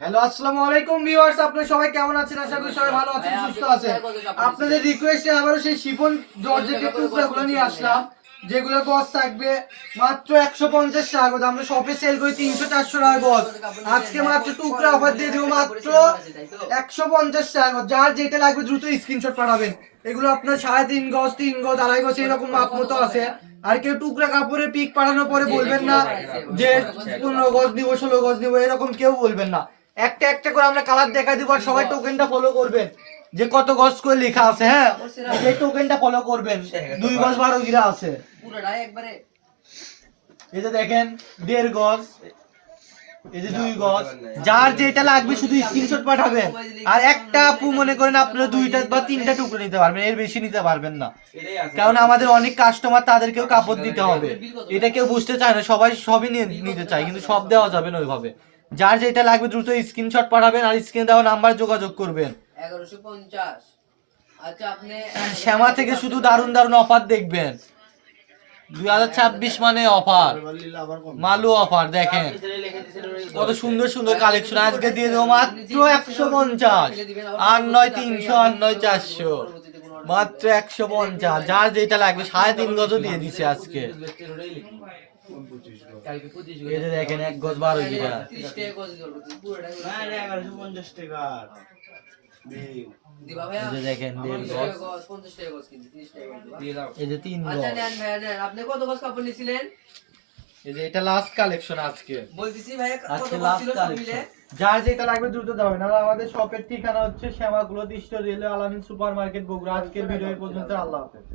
Hello আসসালামু আলাইকুম viewers আপনারা সবাই কেমন আছেন? আশা করি সবাই ভালো আছেন সুস্থ আছেন। আপনাদের রিকোয়েস্টে আবারও সেই শিফন জর্জেটের টুকরাগুলো নিয়ে আসলাম যেগুলো গজ থাকবে মাত্র একশো পঞ্চাশ টাকা আমরা শপে সেল করি তিনশো চারশো টাকা গজ আজকে মাত্র টুকরা অফার দিয়ে দেবো মাত্র একশো পঞ্চাশ টাকা গজ। যার যেটা লাগবে দ্রুত স্ক্রিনশট পাঠাবেন। এগুলো আপনার সাড়ে তিন গজ তিন গজ আড়াই গজ এরকম মাপ মতো আছে। আর কেউ টুকরা কাপড়ের পিক পাঠানোর পরে বলবেন না যে পনেরো গজ দিব ষোলো গজ দিব এরকম কেউ বলবেন না। একটা একটা করে আমরা কালার দেখা দিব আর সবাই টোকেনটা ফলো করবেন। যে কত গজ করে লেখা আছে হ্যাঁ? এই টোকেনটা ফলো করবেন দুই গজ বারো গিরা আছে। এই যে দেখেন দেড় গজ। এই যে দুই গজ। যার যেটা লাগবে শুধু স্ক্রিনশট পাঠাবেন। আর একটা আপু মনে করেন আপনারা দুইটা বা তিনটা টুকরো নিতে পারবেন এর বেশি নিতে পারবেন না। কারণ আমাদের অনেক কাস্টমার তাদেরকেও কাপড় দিতে হবে। এটা কেউ বুঝতে চায় না সবাই সবই নিতে চায় কিন্তু সব দেওয়া যাবে না ওইভাবে। যার যেটা লাগবে দ্রুত স্ক্রিনশট পাঠাবেন আর স্ক্রিনে দেওয়া নাম্বার যোগাযোগ করবেন। এগারোশো পঞ্চাশ। আচ্ছা আপনি শ্যামা থেকে শুধু দারুণ দারুণ অফার দেখবেন। দুই হাজার ছাব্বিশ মানে অফার মালু অফার দেখেন। কত সুন্দর সুন্দর কালেকশন আজকে দিয়ে দেবো মাত্র একশো পঞ্চাশ। আর নয় তিনশো আর নয় চারশো। মাত্র একশো পঞ্চাশ। যার যেটা লাগবে সাড়ে তিন গজ দিয়ে দিছে আজকে। এই যে দেখেন এক গজ বারো গিরা তিরিশ টাকা গজ ধরবো, পুরোটাই দিবা ভাইয়া? এই যে দেখেন দেড় তিরিশ গজ। টাকা গজ, পঞ্চাশ টাকা গজ কিন্তু, তিরিশ টাকা গজ। দিবা। এই যে তিন আচ্ছা, গজ। নেন ভাইয়া, নেন। আপনি কত গজ কাপড় নিছিলেন? এই যে এটা লাস্ট কালেকশন আজকে। বলতেছি লাস্ট কালেকশন যার যেটা লাগবে দ্রুত যাবেন আর আমাদের শপের ঠিকানা হচ্ছে শ্যামাগুলো দৃষ্ট রেলওয়ে আলামিন সুপার মার্কেট বগুড়া। আজকের ভিডিও পর্যন্ত। আল্লাহ হাফেজ।